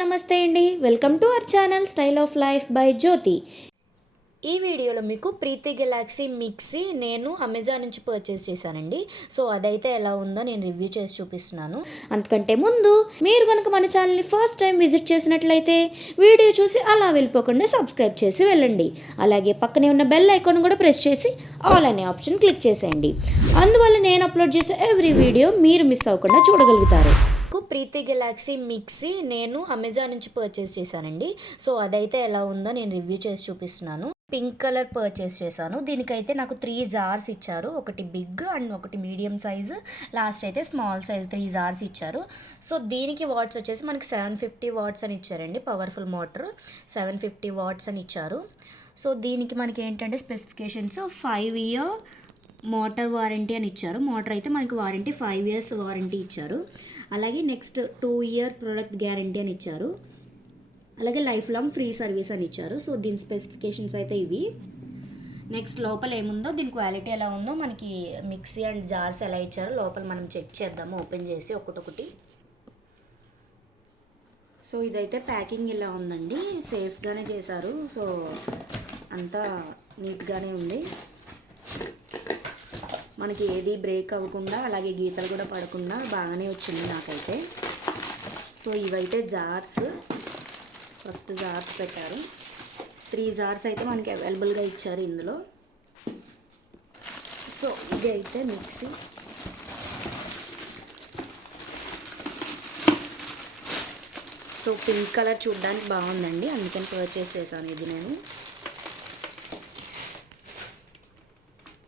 నమస్తే అండి. Welcome to our channel style of life by Jyoti. ఈ వీడియోలో మీకు ప్రీతి గెలాక్సీ మిక్సీ నేను అమెజాన్ నుంచి పర్చేస్ చేశానండి. సో అదైతే ఎలా ఉందో నేను రివ్యూ చేసి చూపిస్తున్నాను. అంతకంటే ముందు మీరు కనుక మన ఛానల్ని ఫస్ట్ టైం విజిట్ చేసినట్లయితే వీడియో చూసి అలా వెళ్ళిపోకుండా సబ్స్క్రైబ్ చేసి వెళ్ళండి. అలాగే పక్కనే ఉన్న బెల్ ఐకాన్ కూడా ప్రెస్ చేసి ఆల్ అనే ఆప్షన్ క్లిక్ చేసేయండి. అందువల్ల నేను అప్లోడ్ చేసే ఎవ్రీ వీడియో మీరు మిస్ అవ్వకుండా చూడగలుగుతారు. ప్రీతి గెలాక్సీ మిక్సీ నేను అమెజాన్ నుంచి పర్చేస్ చేశానండి. సో అదైతే ఎలా ఉందో నేను రివ్యూ చేసి చూపిస్తున్నాను. పింక్ కలర్ పర్చేస్ చేశాను. దీనికైతే నాకు 3 జార్స్ ఇచ్చారు. ఒకటి బిగ్ అండ్ ఒకటి మీడియం సైజు, లాస్ట్ అయితే స్మాల్ సైజ్ 3 జార్స్ ఇచ్చారు. సో దీనికి వాట్స్ వచ్చేసి మనకి 750 వాట్స్ అని ఇచ్చారండి. పవర్ఫుల్ మోటార్ 750 వాట్స్ అని ఇచ్చారు. సో దీనికి మనకి ఏంటంటే స్పెసిఫికేషన్స్ 5 ఇయర్ మోటార్ వారంటీ అని ఇచ్చారు. మోటార్ అయితే మనకి వారంటీ 5 ఇయర్స్ వారంటీ ఇచ్చారు. అలాగే నెక్స్ట్ 2 ఇయర్ ప్రొడక్ట్ గ్యారంటీ అని ఇచ్చారు. అలాగే లైఫ్ లాంగ్ ఫ్రీ సర్వీస్ అని ఇచ్చారు. సో దీని స్పెసిఫికేషన్స్ అయితే ఇవి. నెక్స్ట్ లోపల ఏముందో, దీని క్వాలిటీ ఎలా ఉందో, మనకి మిక్సీ అండ్ జార్స్ ఎలా ఇచ్చారో లోపల మనం చెక్ చేద్దాము ఓపెన్ చేసి ఒకటొకటి. సో ఇదైతే ప్యాకింగ్ ఇలా ఉందండి. సేఫ్గానే చేశారు. సో అంతా నీట్గానే ఉంది. మనకి ఏది బ్రేక్ అవ్వకుండా అలాగే గీతలు కూడా పడకుండా బాగానే వచ్చింది నాకైతే. సో ఇవైతే జార్స్, ఫస్ట్ జార్స్ పెట్టారు. 3 జార్స్ అయితే మనకి అవైలబుల్గా ఇచ్చారు ఇందులో. సో ఇది అయితే మిక్సీ. సో పింక్ కలర్ చూడడానికి బాగుందండి, అందుకని పర్చేస్ చేశాను ఇది నేను.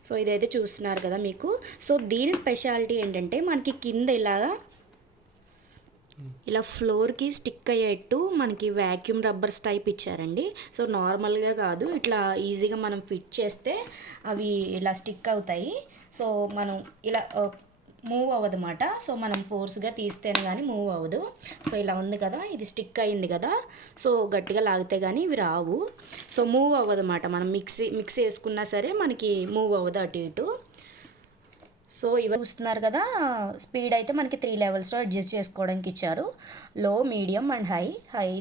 సో ఇదైతే చూస్తున్నారు కదా మీకు. సో దీని స్పెషాలిటీ ఏంటంటే మనకి కింద ఇలా ఫ్లోర్కి స్టిక్ అయ్యేట్టు మనకి వ్యాక్యూమ్ రబ్బర్స్ టైప్ ఇచ్చారండి. సో నార్మల్గా కాదు, ఇట్లా ఈజీగా మనం ఫిట్ చేస్తే అవి ఇలా స్టిక్ అవుతాయి. సో మనం ఇలా మూవ్ అవ్వదు అన్నమాట. సో మనం ఫోర్స్గా తీస్తేనే కానీ మూవ్ అవ్వదు. సో ఇలా ఉంది కదా, ఇది స్టిక్ అయింది కదా. సో గట్టిగా లాగితే కానీ ఇవి రావు. సో మూవ్ అవ్వదు అన్నమాట. మనం మిక్సీ వేసుకున్నా సరే మనకి మూవ్ అవ్వదు అటు ఇటు. సో ఇవి చూస్తున్నారు కదా, స్పీడ్ అయితే మనకి 3 లెవెల్స్లో అడ్జస్ట్ చేసుకోవడానికి ఇచ్చారు. లో, మీడియం అండ్ హై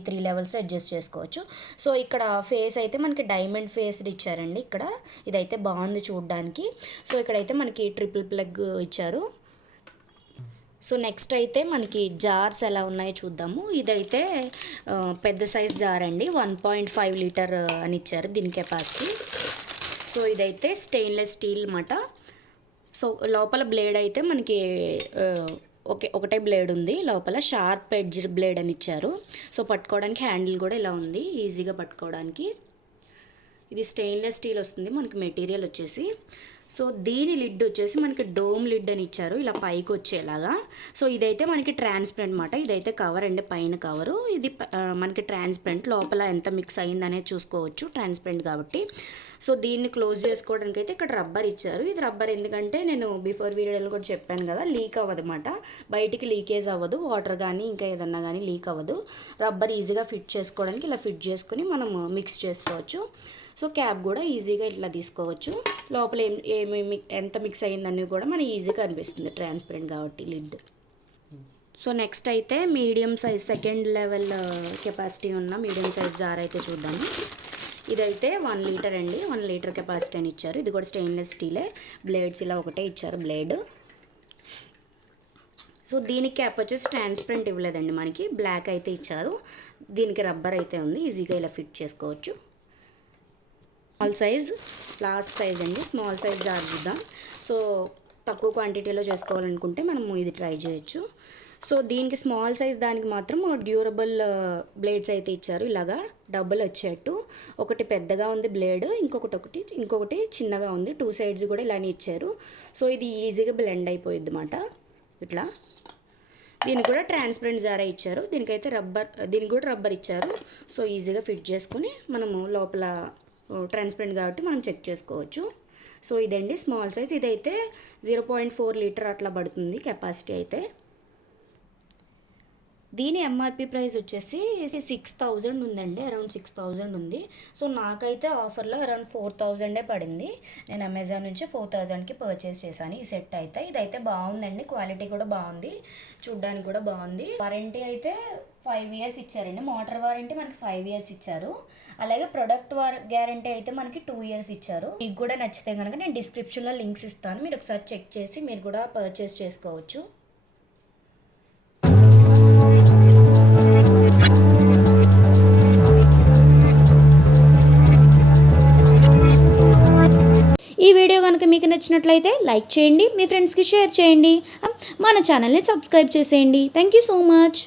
3 లెవెల్స్లో అడ్జస్ట్ చేసుకోవచ్చు. సో ఇక్కడ ఫేస్ అయితే మనకి డైమండ్ ఫేస్డ్ ఇచ్చారండి. ఇక్కడ ఇదైతే బాగుంది చూడడానికి. సో ఇక్కడైతే మనకి ట్రిపుల్ ప్లగ్ ఇచ్చారు. సో నెక్స్ట్ అయితే మనకి జార్స్ ఎలా ఉన్నాయో చూద్దాము. ఇదైతే పెద్ద సైజ్ జార్ అండి, 1.5 లీటర్ అని ఇచ్చారు దీని కెపాసిటీ. సో ఇదైతే స్టెయిన్లెస్ స్టీల్ అన్నమాట. సో లోపల బ్లేడ్ అయితే మనకి ఒకటే బ్లేడ్ ఉంది లోపల, షార్ప్ ఎడ్జ్ బ్లేడ్ అని ఇచ్చారు. సో పట్టుకోవడానికి హ్యాండిల్ కూడా ఇలా ఉంది, ఈజీగా పట్టుకోవడానికి. ఇది స్టెయిన్లెస్ స్టీల్ వస్తుంది మనకి మెటీరియల్ వచ్చేసి. సో దీని లిడ్ వచ్చేసి మనకి డోమ్ లిడ్ అని ఇచ్చారు, ఇలా పైకి వచ్చేలాగా. సో ఇదైతే మనకి ట్రాన్స్పరెంట్ అన్నమాట. ఇదైతే కవర్ అండి, పైన కవరు. ఇది మనకి ట్రాన్స్పరెంట్, లోపల ఎంత మిక్స్ అయిందనేది చూసుకోవచ్చు ట్రాన్స్పరెంట్ కాబట్టి. సో దీన్ని క్లోజ్ చేసుకోవడానికి అయితే ఇక్కడ రబ్బర్ ఇచ్చారు. ఇది రబ్బర్ ఎందుకంటే నేను బిఫోర్ వీడియోలో కూడా చెప్పాను కదా, లీక్ అవ్వదు అన్నమాట. బయటికి లీకేజ్ అవ్వదు, వాటర్ కానీ ఇంకా ఏదన్నా కానీ లీక్ అవ్వదు. రబ్బర్ ఈజీగా ఫిట్ చేసుకోవడానికి ఇలా ఫిట్ చేసుకుని మనం మిక్స్ చేసుకోవచ్చు. సో క్యాప్ కూడా ఈజీగా ఇట్లా తీసుకోవచ్చు. లోపల ఏమేమి ఎంత మిక్స్ అయ్యిందని కూడా మనకి ఈజీగా అనిపిస్తుంది ట్రాన్స్పరెంట్ కాబట్టి లిడ్. సో నెక్స్ట్ అయితే medium size, second level capacity ఉన్న మీడియం సైజ్ జార్ అయితే చూద్దాము. ఇదైతే 1 లీటర్ అండి, 1 లీటర్ కెపాసిటీ అని ఇచ్చారు. ఇది కూడా స్టెయిన్లెస్ స్టీలే, బ్లేడ్స్ ఇలా ఒకటే ఇచ్చారు బ్లేడ్. సో దీనికి క్యాప్ వచ్చేసి ట్రాన్స్పరెంట్ ఇవ్వలేదండి మనకి, బ్లాక్ అయితే ఇచ్చారు. దీనికి రబ్బర్ అయితే ఉంది, ఈజీగా ఇలా ఫిట్ చేసుకోవచ్చు. స్మాల్ సైజ్, లాస్ట్ సైజ్ అండి, స్మాల్ సైజ్ జార్ చూద్దాం. సో తక్కువ క్వాంటిటీలో చేసుకోవాలనుకుంటే మనము ఇది ట్రై చేయొచ్చు. సో దీనికి స్మాల్ సైజ్ దానికి మాత్రం డ్యూరబుల్ బ్లేడ్స్ అయితే ఇచ్చారు, ఇలాగా డబుల్ వచ్చేట్టు. ఒకటి పెద్దగా ఉంది బ్లేడ్, ఇంకొకటి చిన్నగా ఉంది. 2 సైడ్స్ కూడా ఇలానే ఇచ్చారు. సో ఇది ఈజీగా బ్లెండ్ అయిపోయిద్ది అన్నమాట ఇట్లా. దీనికి కూడా ట్రాన్స్పరెంట్ జారే ఇచ్చారు. దీనికి కూడా రబ్బర్ ఇచ్చారు. సో ఈజీగా ఫిట్ చేసుకుని మనము లోపల ట్రాన్స్పరెంట్ కాబట్టి మనం చెక్ చేసుకోవచ్చు. సో ఇదండి స్మాల్ సైజ్. ఇదైతే 0.4 లీటర్ అట్లా పడుతుంది కెపాసిటీ అయితే. దీని ఎంఆర్పి ప్రైస్ వచ్చేసి 6000 ఉందండి, అరౌండ్ 6000 ఉంది. సో నాకైతే ఆఫర్లో అరౌండ్ 4000 పడింది. నేను అమెజాన్ నుంచి 4000కి పర్చేస్ చేశాను ఈ సెట్ అయితే. ఇదైతే బాగుందండి, క్వాలిటీ కూడా బాగుంది, చూడ్డానికి కూడా బాగుంది. వారంటీ అయితే 5 ఇయర్స్ ఇచ్చారండి. మోటార్ వారంటీ మనకి 5 ఇయర్స్ ఇచ్చారు. అలాగే ప్రొడక్ట్ గ్యారంటీ అయితే మనకి 2 ఇయర్స్ ఇచ్చారు. మీకు కూడా నచ్చితే కనుక నేను డిస్క్రిప్షన్లో లింక్స్ ఇస్తాను, మీరు ఒకసారి చెక్ చేసి మీరు కూడా పర్చేస్ చేసుకోవచ్చు. ఈ వీడియో కనుక మీకు నచ్చినట్లయితే లైక్ చేయండి, మీ ఫ్రెండ్స్కి షేర్ చేయండి, మన ఛానల్ని సబ్స్క్రైబ్ చేసేయండి. Thank you so much.